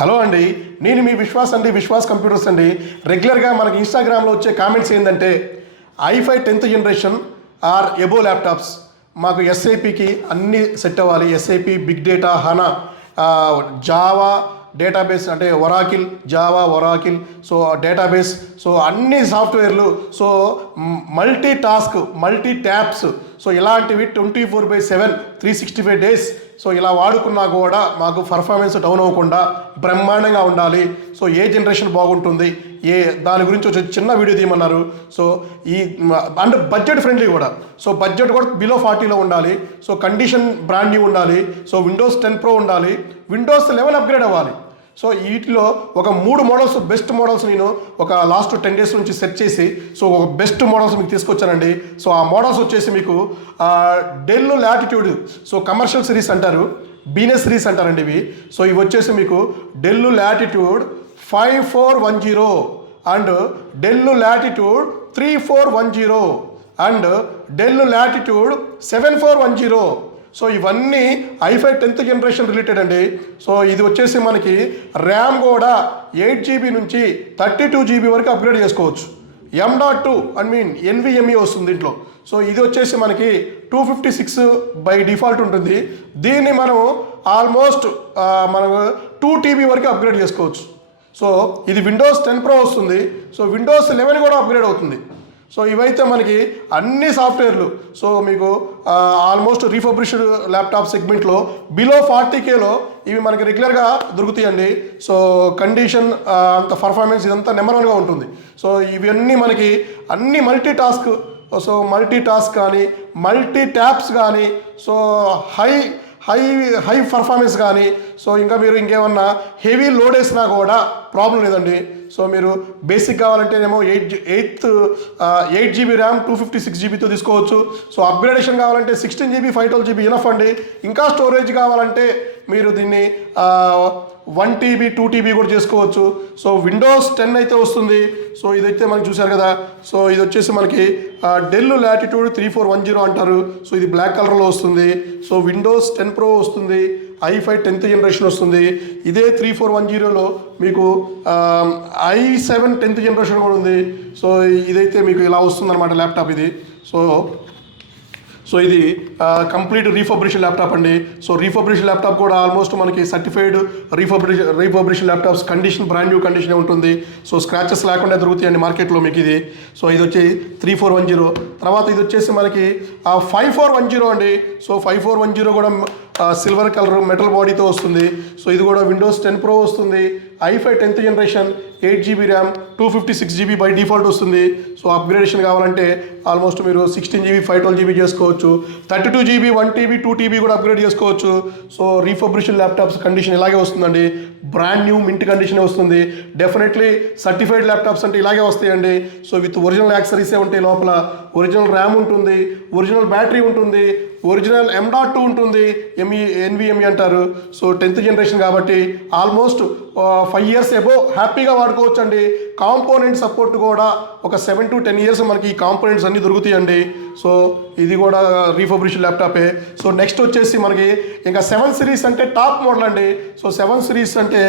Hello అండి, నేను మీ విశ్వాస్ అండి, విశ్వాస్ కంప్యూటర్స్ అండి. రెగ్యులర్గా మనకి ఇన్స్టాగ్రామ్లో వచ్చే కామెంట్స్ ఏంటంటే i5 10th generation or above laptops మాకు ఎస్ఐపికి అన్నీ సెట్ అవ్వాలి. SAP, big data, HANA, Java database అంటే Oracle, Java, Oracle, so database, so అన్ని సాఫ్ట్వేర్లు, so multi task, multi tabs, so ఇలాంటివి 24/7 365 days సో ఇలా వాడుకున్నా కూడా మాకు పర్ఫార్మెన్స్ డౌన్ అవ్వకుండా బ్రహ్మాండంగా ఉండాలి. సో ఏ జనరేషన్ బాగుంటుంది, దాని గురించి వచ్చి చిన్న వీడియో తీయమన్నారు. సో అండ్ బడ్జెట్ ఫ్రెండ్లీ కూడా, సో బడ్జెట్ కూడా బిలో 40లో ఉండాలి. సో కండిషన్ బ్రాండ్ న్యూ ఉండాలి. సో విండోస్ 10 Pro ఉండాలి, విండోస్ 11 అప్గ్రేడ్ అవ్వాలి. సో వీటిలో ఒక 3 మోడల్స్, బెస్ట్ మోడల్స్ నేను ఒక లాస్ట్ 10 days నుంచి సెట్ చేసి సో ఒక బెస్ట్ మోడల్స్ మీకు తీసుకొచ్చానండి. సో ఆ మోడల్స్ వచ్చేసి మీకు Dell Latitude, so commercial series అంటారు, బీనెస్ సిరీస్ అంటారండి ఇవి. సో ఇవి వచ్చేసి మీకు Dell latitude 5410 and del latitude 3410 and del latitude 7410. So ఇవన్నీ i5 10th జనరేషన్ రిలేటెడ్ అండి. సో ఇది వచ్చేసి మనకి ర్యామ్ కూడా 8 GB నుంచి 32 GB వరకు అప్గ్రేడ్ చేసుకోవచ్చు. M.2 NVMe వస్తుంది దీంట్లో. సో ఇది వచ్చేసి మనకి 256 బై డిఫాల్ట్ ఉంటుంది. దీన్ని మనం ఆల్మోస్ట్ మనం 2 TB వరకు అప్గ్రేడ్ చేసుకోవచ్చు. సో ఇది విండోస్ 10 Pro వస్తుంది. సో విండోస్ 11 కూడా అప్గ్రేడ్ అవుతుంది. సో ఇవైతే మనకి అన్ని సాఫ్ట్వేర్లు, సో మీకు ఆల్మోస్ట్ రీఫర్బిష్డ్ ల్యాప్టాప్ సెగ్మెంట్లో బిలో 40Kలో ఇవి మనకి రెగ్యులర్గా దొరుకుతాయండి. సో కండిషన్ అంత పర్ఫార్మెన్స్ ఇదంతా నెంబర్ 1గా ఉంటుంది. సో ఇవన్నీ మనకి అన్ని మల్టీ టాస్క్ కానీ, మల్టీ ట్యాబ్స్ కానీ, సో హై పర్ఫార్మెన్స్ కానీ, సో ఇంకా మీరు ఇంకేమన్నా హెవీ లోడ్ వేసినా కూడా ప్రాబ్లం లేదండి. సో మీరు బేసిక్ కావాలంటేనేమో 8 GB ర్యామ్ 256 GBతో తీసుకోవచ్చు. సో అప్గ్రేడేషన్ కావాలంటే 16 GB 512 GB ఇనఫ్ అండి. ఇంకా స్టోరేజ్ కావాలంటే మీరు దీన్ని 1 TB 2 TB కూడా చేసుకోవచ్చు. సో విండోస్ 10 అయితే వస్తుంది. సో ఇదైతే మనకి చూశారు కదా. సో ఇది వచ్చేసి మనకి డెల్ లాటిట్యూడ్ 3410 అంటారు. సో ఇది బ్లాక్ కలర్లో వస్తుంది. సో విండోస్ 10 Pro వస్తుంది, i5 10th జనరేషన్ వస్తుంది. ఇదే 3410లో మీకు i7 10th జనరేషన్ కూడా ఉంది. సో ఇదైతే మీకు ఇలా వస్తుంది అనమాట ల్యాప్టాప్ ఇది. సో ఇది కంప్లీట్ రీఫర్బిష్డ్ ల్యాప్టాప్ అండి. సో రీఫర్బిష్డ్ ల్యాప్టాప్ కూడా ఆల్మోస్ట్ మనకి certified refurbished laptops, condition brand new కండిషనే ఉంటుంది. సో స్క్రాచెస్ లేకుండా దొరుకుతాయండి మార్కెట్లో మీకు ఇది. సో ఇది వచ్చి 3410. తర్వాత ఇది వచ్చేసి మనకి 5410 అండి. సో 5410 కూడా సిల్వర్ కలర్ మెటల్ బాడీతో వస్తుంది. సో ఇది కూడా విండోస్ 10 Pro వస్తుంది, i5 10th generation, 8 GB RAM 256 GB by default వస్తుంది. సో అప్గ్రేడేషన్ కావాలంటే ఆల్మోస్ట్ మీరు 16 GB 512 GB చేసుకోవచ్చు, 32 GB 1 TB 2 TB కూడా అప్గ్రేడ్ చేసుకోవచ్చు. సో రీఫర్బిష్డ్ ల్యాప్టాప్స్ కండిషన్ ఇలాగే వస్తుందండి, బ్రాండ్ న్యూ మింట్ కండిషనే వస్తుంది. డెఫినెట్లీ సర్టిఫైడ్ ల్యాప్టాప్స్ అంటే ఇలాగే వస్తాయండి. సో విత్ ఒరిజినల్ యాక్సరీసే ఉంటాయి, లోపల ఒరిజినల్ ర్యామ్ ఉంటుంది, ఒరిజినల్ బ్యాటరీ ఉంటుంది, ఒరిజినల్ M.2 ఉంటుంది, NVMe అంటారు. సో 10th జనరేషన్ కాబట్టి ఆల్మోస్ట్ 5 years ఎబో హ్యాపీగా వాడుకోవచ్చు అండి. కాంపోనెంట్ సపోర్ట్ కూడా ఒక 7 to 10 years మనకి ఈ కాంపోనెంట్స్ అన్నీ దొరుకుతాయండి. సో ఇది కూడా రీఫర్బిష్డ్ ల్యాప్టాపే. సో నెక్స్ట్ వచ్చేసి మనకి ఇంకా 7 సిరీస్ అంటే టాప్ మోడల్ అండి. సో 7 సిరీస్ అంటే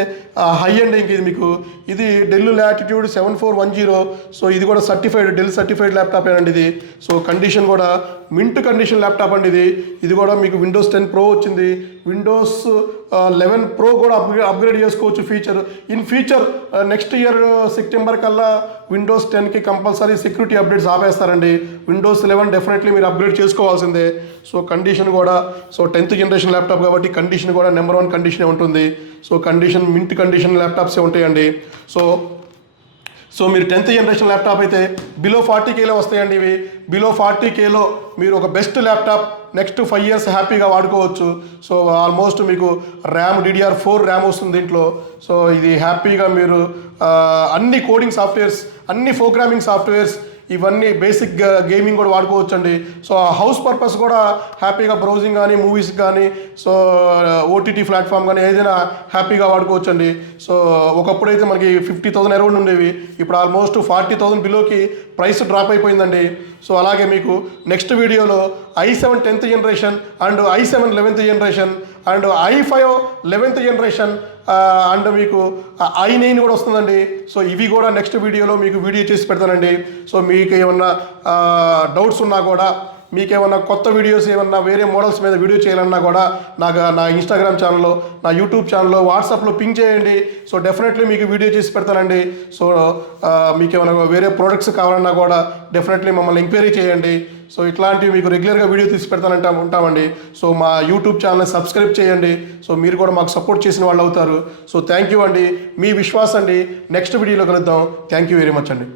హై అండ్ ఇంక ఇది మీకు ఇది డెల్ లాటిట్యూడ్ 7410. సో ఇది కూడా డెల్ సర్టిఫైడ్ ల్యాప్టాప్ అండి ఇది. సో కండిషన్ కూడా మింట్ కండిషన్ ల్యాప్టాప్ అండి ఇది. ఇది కూడా మీకు విండోస్ 10 Pro వచ్చింది, విండోస్ 11 Pro కూడా అప్గ్రేడ్ చేసుకోవచ్చు in future. Next year September కల్లా విండోస్ 10కి కంపల్సరీ సెక్యూరిటీ అప్డేట్స్ ఆపేస్తారండి. విండోస్ 11 డెఫినెట్లీ మీరు అప్గ్రేడ్ చేసుకోవాల్సిందే. సో కండిషన్ కూడా 10th జనరేషన్ ల్యాప్టాప్ కాబట్టి కండిషన్ కూడా నెంబర్ 1 కండిషనే ఉంటుంది. సో కండిషన్ మింట్ కండిషన్ ల్యాప్టాప్సే ఉంటాయండి. సో మీరు 10th జనరేషన్ ల్యాప్టాప్ అయితే బిలో 40Kలో వస్తాయండి ఇవి. బిలో 40Kలో మీరు ఒక బెస్ట్ ల్యాప్టాప్ నెక్స్ట్ 5 years హ్యాపీగా వాడుకోవచ్చు. సో ఆల్మోస్ట్ మీకు ర్యామ్ DDR4 ర్యామ్ వస్తుంది దీంట్లో. సో ఇది హ్యాపీగా మీరు అన్ని కోడింగ్ సాఫ్ట్వేర్స్, అన్ని ప్రోగ్రామింగ్ సాఫ్ట్వేర్స్, ఇవన్నీ బేసిక్ గేమింగ్ కూడా వాడుకోవచ్చు అండి. సో హౌస్ పర్పస్ కూడా హ్యాపీగా బ్రౌజింగ్ కానీ, మూవీస్ కానీ, సో OTT ప్లాట్ఫామ్ కానీ ఏదైనా హ్యాపీగా వాడుకోవచ్చు అండి. సో ఒకప్పుడు అయితే మనకి 50,000 అరౌండ్ ఉండేవి, ఇప్పుడు ఆల్మోస్ట్ 40,000 బిలోకి ప్రైస్ డ్రాప్ అయిపోయిందండి. సో అలాగే మీకు నెక్స్ట్ వీడియోలో i7 10th generation and i7 11th generation and i5 11th generation and మీకు i9 కూడా వస్తుందండి. సో ఇవి కూడా నెక్స్ట్ వీడియోలో మీకు వీడియో చేసి పెడతానండి. సో మీకు ఏమన్నా డౌట్స్ ఉన్నా కూడా, మీకేమన్నా కొత్త వీడియోస్ ఏమన్నా వేరే మోడల్స్ మీద వీడియో చేయాలన్నా కూడా నాకు నా ఇన్స్టాగ్రామ్ ఛానల్లో, నా యూట్యూబ్ ఛానల్లో, వాట్సాప్లో పింక్ చేయండి. సో డెఫినెట్లీ మీకు వీడియో చేసి పెడతానండి. సో మీకు ఏమైనా వేరే ప్రోడక్ట్స్ కావాలన్నా కూడా డెఫినెట్లీ మమ్మల్ని ఎంక్వైరీ చేయండి. సో ఇట్లాంటివి మీకు రెగ్యులర్గా వీడియో తీసి ఉంటామండి. సో మా యూట్యూబ్ ఛానల్ సబ్స్క్రైబ్ చేయండి. సో మీరు కూడా మాకు సపోర్ట్ చేసిన వాళ్ళు అవుతారు. సో థ్యాంక్ యూ అండి. మీ విశ్వాస్ అండి. నెక్స్ట్ వీడియోలో కలుద్దాం. థ్యాంక్ యూ వెరీ మచ్ అండి.